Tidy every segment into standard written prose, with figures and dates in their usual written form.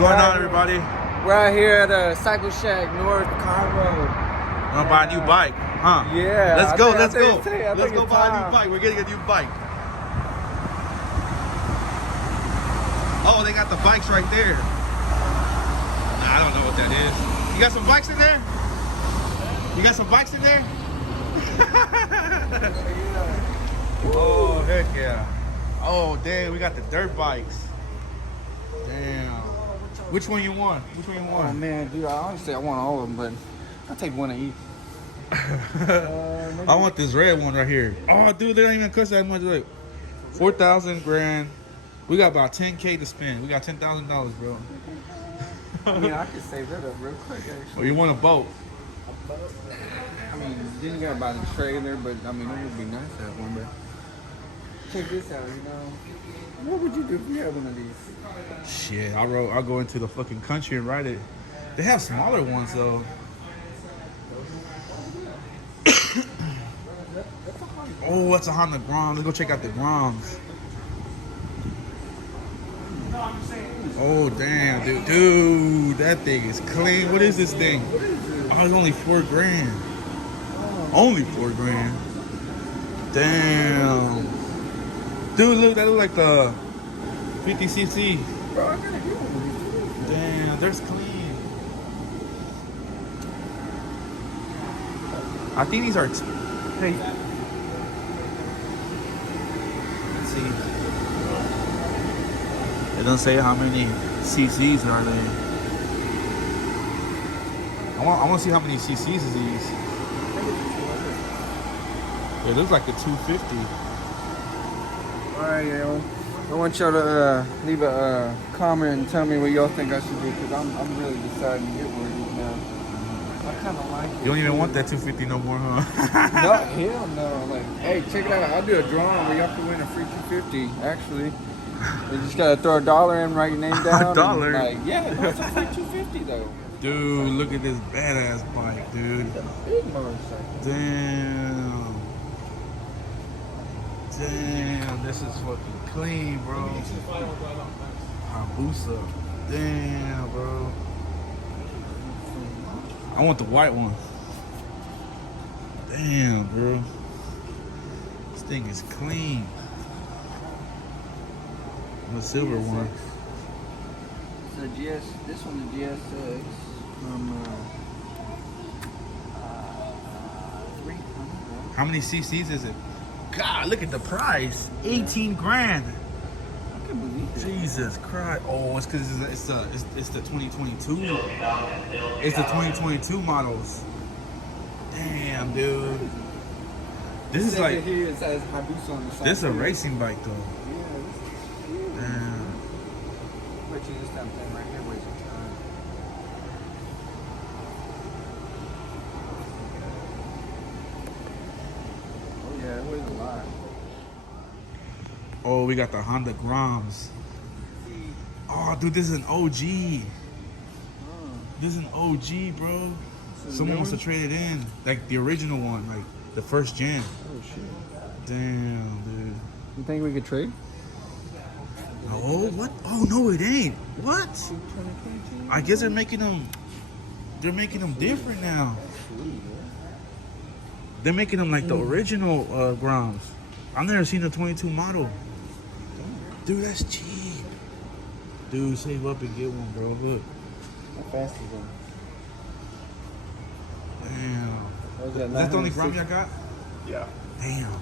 going on, everybody? We're out here at Cycle Shack, North Conroe. I'm gonna buy a new bike, huh? Yeah. Let's go. Let's go Buy a new bike. We're getting a new bike. Oh, they got the bikes right there. Nah, I don't know what that is. You got some bikes in there? You got some bikes in there? Oh, heck yeah. Oh, damn, we got the dirt bikes. Damn. Which one you want? Oh man, dude, honestly I want all of them, but I'll take one of each. I want this red one right here. Oh, dude, they don't even cost that much. Like 4,000 grand. We got about 10K to spend. We got $10,000, bro. Yeah, I could save that up real quick, actually. Well, you want a boat? I mean, you didn't gotta buy the trailer, but I mean, it would be nice to have one. But check this out, you know. What would you do if you had one of these? Shit, I'll go into the fucking country and ride it. They have smaller ones though. Oh, that's a Honda Groms. Let's go check out the Groms. Oh damn, dude, that thing is clean. What is this thing? Oh, it's only $4 grand. Only $4 grand. Damn. Dude, look, that look like the 50cc. Bro, I gotta get one. Damn, there's clean. I think these are. Hey. Let's see. It doesn't say how many cc's are there. I want to see how many cc's is these. It looks like a 250. Alright, yo. I want y'all to leave a comment and tell me what y'all think I should do, because I'm really deciding to get one now. I kind of like it. You don't even want that 250 no more, huh? No, hell no. Like, hey, check it out. I'll do a drawing where y'all can win a free 250, actually. You just got to throw $1 in, write your name down. $1? Like, yeah, no, it's a free 250 though. Dude, look at this badass bike, dude. Big motorcycle. Damn. Damn, this is fucking clean, bro. Hayabusa. Damn, bro. I want the white one. Damn, bro. This thing is clean. The silver one. So this one, the GSX from 300. How many cc's is it? God, look at the price. 18 grand. I can believe it. Jesus Christ. Oh, it's because it's the 2022. It's the 2022 models. Damn, dude. This is like, here it says Hayabusa on the side. this is a racing bike though. Yeah, this is cute. Damn. Wait till this time thing right here waste your time. Oh yeah, it weighs a lot. Oh, we got the Honda Groms. Oh, dude, this is an OG. This is an OG, bro. Someone wants to trade it in. Like the original one, like the first gen. Oh shit. Damn, dude. You think we could trade? Oh, what? Oh, no, it ain't. What? I guess they're making them different now. They're making them like the original Groms. I've never seen the 22 model. Dude, that's cheap. Dude, save up and get one, bro. Look. How fast is it? Damn. Is Is that the only Grom y'all got? Yeah. Damn.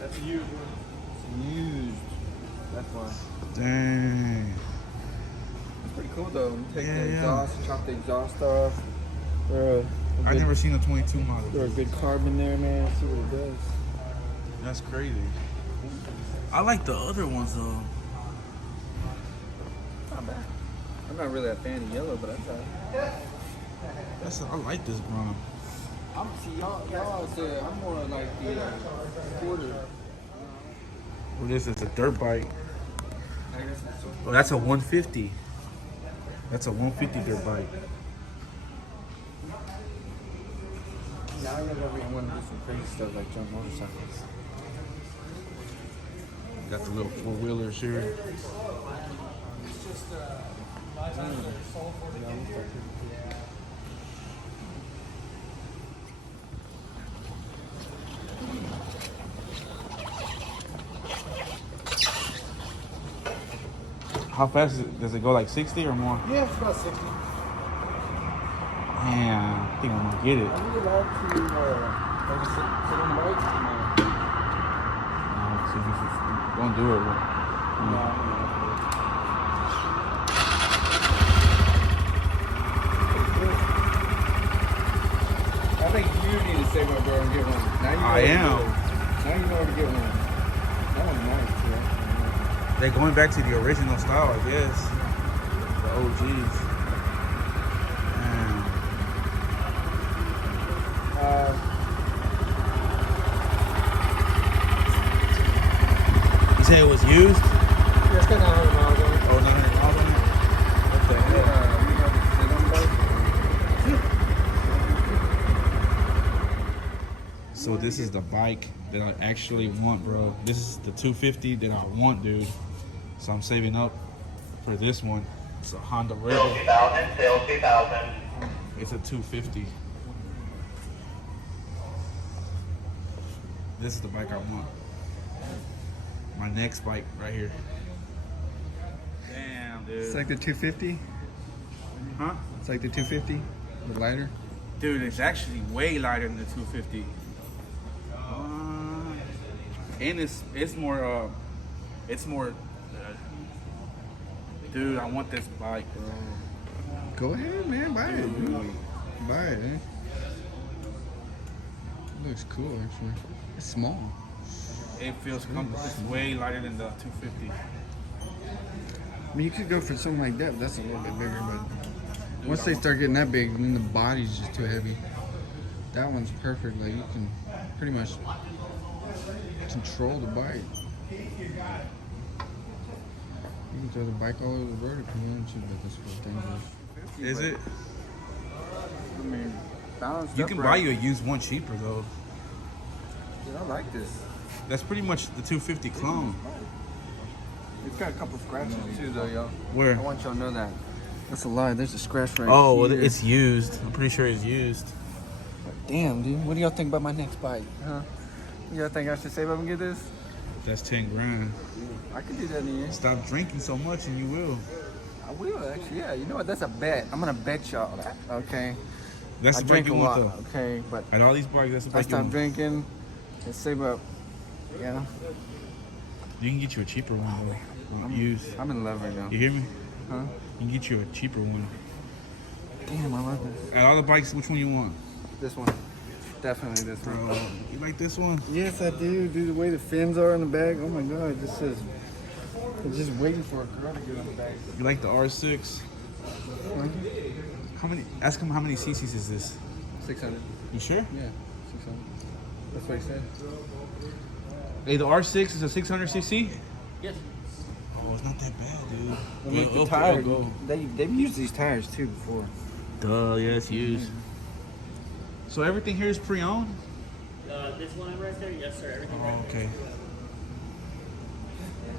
That's a used one. It's used. That's why. Dang. It's pretty cool though. Take Yeah, the yeah. exhaust, chop the exhaust off. I never seen a 22 model. Throw a good carb in there, man. See what it does. That's crazy. I like the other ones though. Not bad. I'm not really a fan of yellow, but that's I like this Grom. y'all said I'm more like the quarter. Well, this is a dirt bike. Oh, that's a 150. That's a 150 dirt bike. Now I really want to do some crazy stuff like jump motorcycles. Got the little four-wheelers here. It's just a lot of times they're sold for the kid here. Yeah. How fast does it go? Like 60 or more? Yeah, it's about 60. Man, I think I'm gonna get it. Are you allowed to maybe sit on the bike? See if you don't do it. No. I think you need to save up, bro, and get one. Now you know I where to am. go. Now you know where to get one. That one's nice, too. They're going back to the original style, I guess. The OGs. Man. You said it was used? Yeah, it's got 900 miles on it. Oh, 900 miles on it? What the hell? You know, sit on the bike. So this is the bike that I actually want, bro. This is the 250 that I want, dude. So I'm saving up for this one. It's a Honda Rebel. Sales 2000. It's a 250. This is the bike I want. My next bike right here. Damn, dude. It's like the 250. Huh? It's like the 250, but lighter. Dude, it's actually way lighter than the 250. And it's more dude, I want this bike, bro. Go ahead, man. Buy it. Dude. Buy it, eh? It looks cool, actually. It's small. It feels comfortable. It's way lighter than the 250. I mean, you could go for something like that. But that's a little bit bigger, but once they start getting that big, then the body's just too heavy. That one's perfect. Like, you can pretty much control the bike. You can throw the bike all over the road if you want to, but that's real dangerous. Is it? I mean, balanced You up can right. buy you a used one cheaper though. Dude, I like this. That's pretty much the 250 clone. It's got a couple scratches too, though, y'all. Where? I want y'all to know that. That's a lie. There's a scratch right Oh, well, here. it's used. I'm pretty sure it's used. Damn, dude. What do y'all think about my next bike? Huh? Y'all think I should save up and get this? That's 10 grand. I could do that in a year. Stop drinking so much and you will. I will, actually. Yeah, you know what? That's a bet. I'm going to bet y'all that. Okay? That's I the bike drink you a want lot, though. okay? But At all these bikes, that's the I bike you stop want. drinking and save up. Yeah. You can get you a cheaper one though. Used. I'm in love right now. You hear me? Huh? You can get you a cheaper one. Damn, I love this. At all the bikes, which one you want? This one. Definitely this one. Bro, you like this one? Yes, I do. Dude, the way the fins are in the back. Oh my God, it just says. It's just waiting for a girl to get on the back. You like the R6? How many? Ask him how many cc's is this? 600. You sure? Yeah, 600. That's what he said. Hey, the R6 is a 600 cc? Yes. Oh, it's not that bad, dude. They make the Up, tires. go. They've used these tires too before. Duh, yeah, it's used. So everything here is pre-owned? This one right there, yes sir, everything right Oh, okay.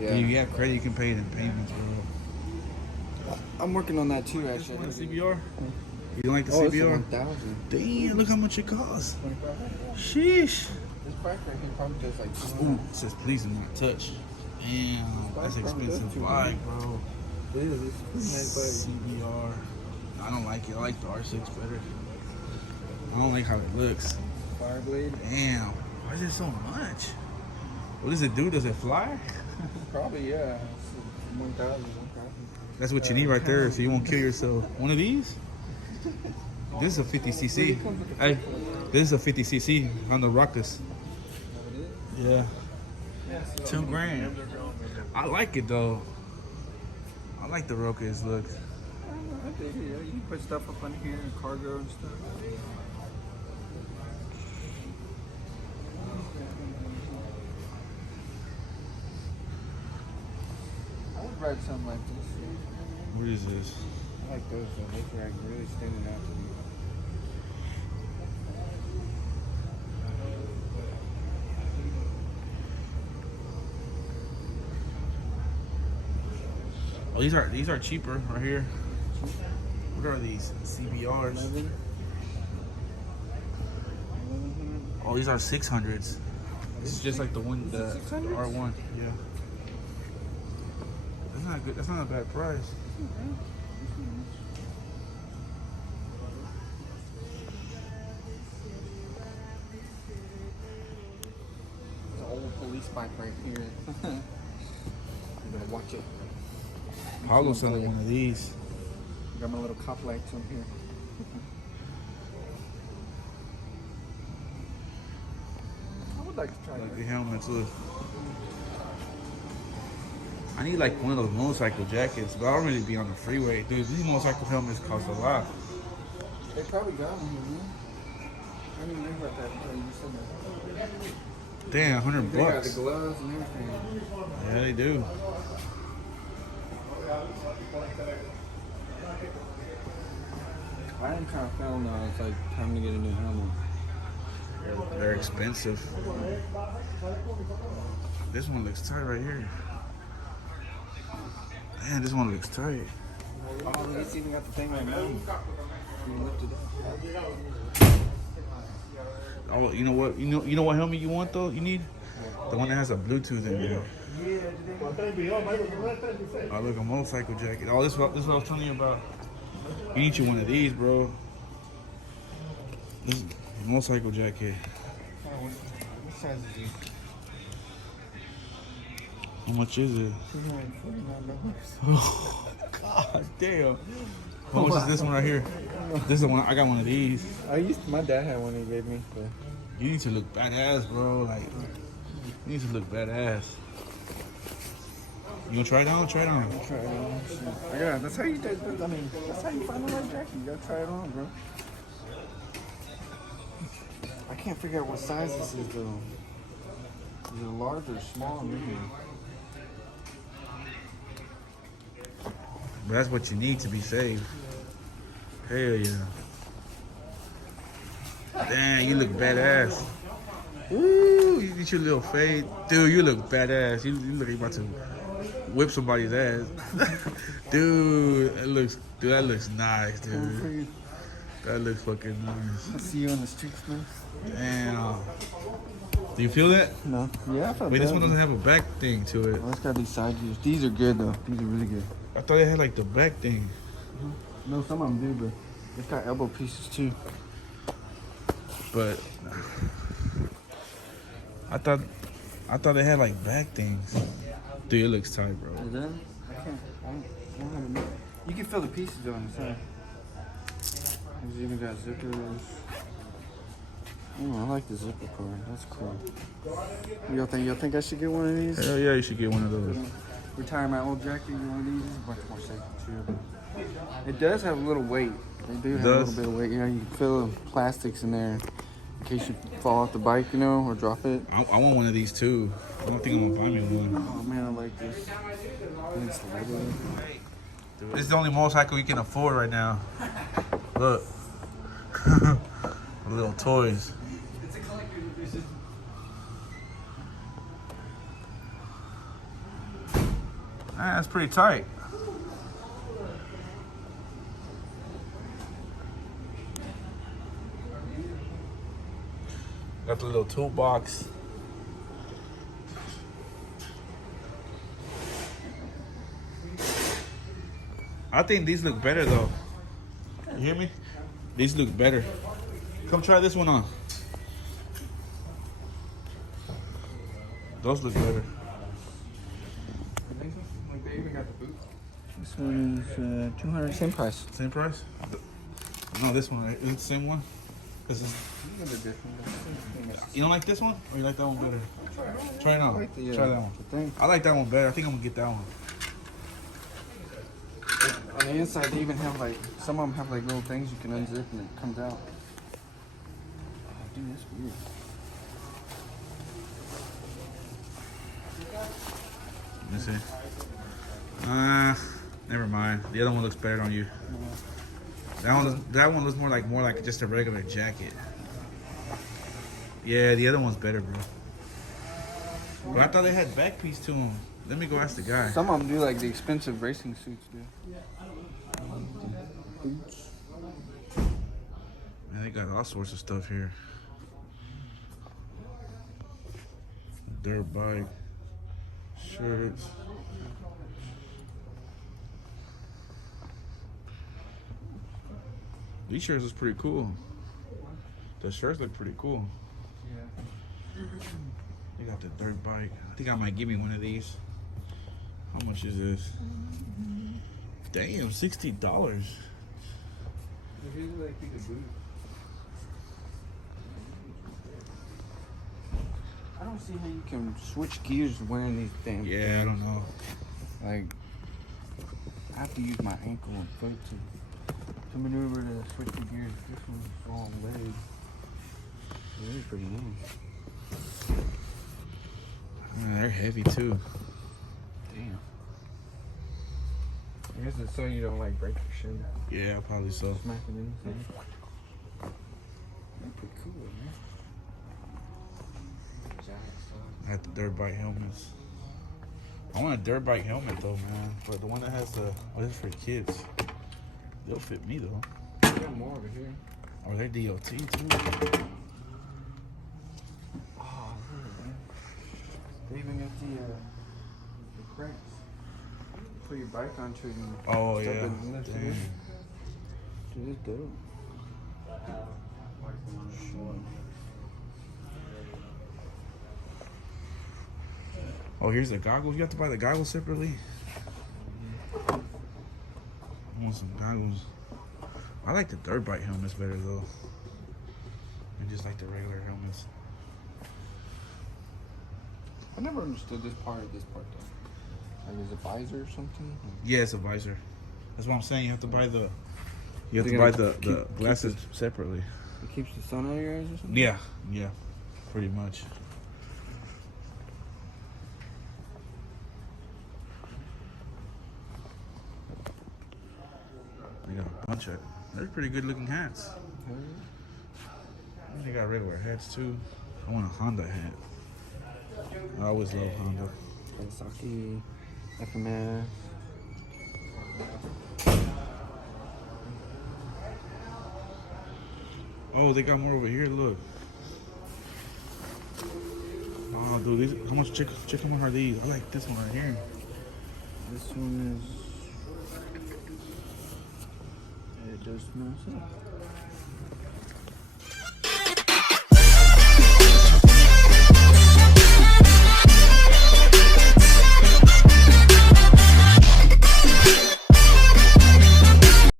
Yeah. You have credit, you can pay it in payments, bro. I'm working on that too, actually. You want a CBR? You don't like the Oh, it's a CBR? 1000. Damn, look how much it costs. 25. Sheesh. This bike right here probably does like Ooh, it says please do not touch. Damn, that's expensive bike, bro. It is. It's a nice CBR. I don't like it. I like the R6 better. I don't like how it looks. bike. Fireblade. Damn, why is it so much? What does it do? Does it fly? Probably, yeah. It's 1,000. That's what you need right there, so you won't kill yourself. One of these? This is a 50cc. Hey, this is a 50cc on the Ruckus. Yeah. 2 grand. I like it though. I like the Ruckus look. I think, yeah, you can put stuff up on here, cargo and stuff. I would ride something like this. What is this? I like those though. Those are like really standing out to me. Oh, these are cheaper right here. What are these? CBRs. 11. Oh, these are 600s. This is just like the one, the 600s? R1. Yeah. That's not good. That's not a bad price. It's an old police bike right here. You better watch it. Pablo's selling one of these. Got my little cop lights on here. I would like to try Like that. the helmets, look. I need like one of those motorcycle jackets, but I don't really be on the freeway. Dude, these motorcycle helmets cost a lot. They probably got them here, man. I didn't even think about that until you said that. Damn, 100 They got the bucks. gloves and everything. Yeah, they do. I am kind of feeling it's like time to get a new helmet. They're expensive. This one looks tight right here. Man, this one looks tight. Oh, it's even got the thing right now. You lift it up. Oh, you know what? You know what helmet you want though? You need the one that has a Bluetooth in it. Oh, look, a motorcycle jacket. Oh, this is what I was telling you about. You need you one of these, bro. This is a motorcycle jacket. What size is it? How much is it? $249. God damn. How much is this one right here? This is the one. I got one of these. My dad had one he gave me. But You need to look badass, bro. Like, you need to look badass. You gonna try it on? Try it on. try it on. Yeah, that's how you do. I mean, that's how you find the right jacket. You gotta try it on, bro. I can't figure out what size this is though. Is it large or small? Medium? But that's what you need to be safe. Hell yeah. Damn, you look badass. Ooh, you get your little fade. Dude, you look badass. You look like you about to whip somebody's ass. Dude, that looks nice, dude. That looks fucking nice. I'll see you on the streets, man. Damn. Do you feel that? No. Yeah, I felt Wait, this bad. one doesn't have a back thing to it. Oh, it's got these side views. These are good though. These are really good. I thought it had like the back thing. No, some of them do, but it's got elbow pieces too. But I thought they had like back things. Dude, it looks tight, bro. Is that? I can't. I don't have enough. You can feel the pieces on the side. It's even got zippers. Oh, I like the zipper part. That's cool. Y'all think I should get one of these? Hell yeah, you should get one of those. Retire my old jacket. You one of these? It's a bunch more safe too. It does have a little weight. They do have a little bit of weight. You know, you can feel the plastics in there in case you fall off the bike, you know, or drop it. I want one of these too. I don't think I'm gonna buy me one. Oh man, I like this. And it's leather. This is the only motorcycle you can afford right now. Look. Little toys. Man, that's pretty tight. Got the little toolbox. I think these look better though. You hear me? These look better. Come try this one on. Those look better. Like they even got the boot. This one is 200, same price. Same price? No, this one. Right? Is it the same one? Cause it's, A little bit different. you don't like this one? Or you like that one better? Try it I on. like the, Try that one. the thing. I like that one better. I think I'm gonna get that one. On the inside, they even have like, some of them have like little things you can unzip and it comes out. Oh, dude, that's weird. Let me see. Never mind. The other one looks better on you. That one looks more like just a regular jacket. Yeah, the other one's better, bro. But I thought they had back piece to them. let me go ask the guy. Some of them do like the expensive racing suits, dude. Boots. Man, they got all sorts of stuff here. Dirt bike, shirts. These shirts is pretty cool. The shirts look pretty cool. Yeah. They got the dirt bike. I think I might give me one of these. How much is this? Damn, $60. Here's like the boots. I don't see how you can switch gears wearing these damn. Yeah, I don't know. Like, I have to use my ankle and foot to maneuver to switch the gears. This one's long leg. It is pretty nice. Man, they're heavy too. Damn. I guess it's so you don't like break your shin. Yeah, probably so. Smack it in. They're pretty cool, man. I had the dirt bike helmets. I want a dirt bike helmet though, man. But the one that has the, oh, this is for kids. They'll fit me though. Got more over here. Or they're DOT too. Oh, look, man. They even got the cranks. Put your bike onto it and Oh stuff yeah. it and lift it Damn. in. Dude, it's dope. Oh, here's the goggles. You have to buy the goggles separately. I want some goggles. I like the dirt bike helmets better though. I just like the regular helmets. I never understood this part though. Like, is it a visor or something? Yeah, it's a visor. That's what I'm saying. You have to buy the. You have They're to buy gonna the keep glasses separately. It keeps the sun out of your eyes or something? Yeah, yeah, pretty much. They got a bunch of. They're pretty good looking hats. And they got regular hats too. I want a Honda hat. I always love Honda. Kawasaki, FMS. Oh, they got more over here. Look. Oh, dude, these. How much chicken are these? I like this one right here. This one is. It does smell so.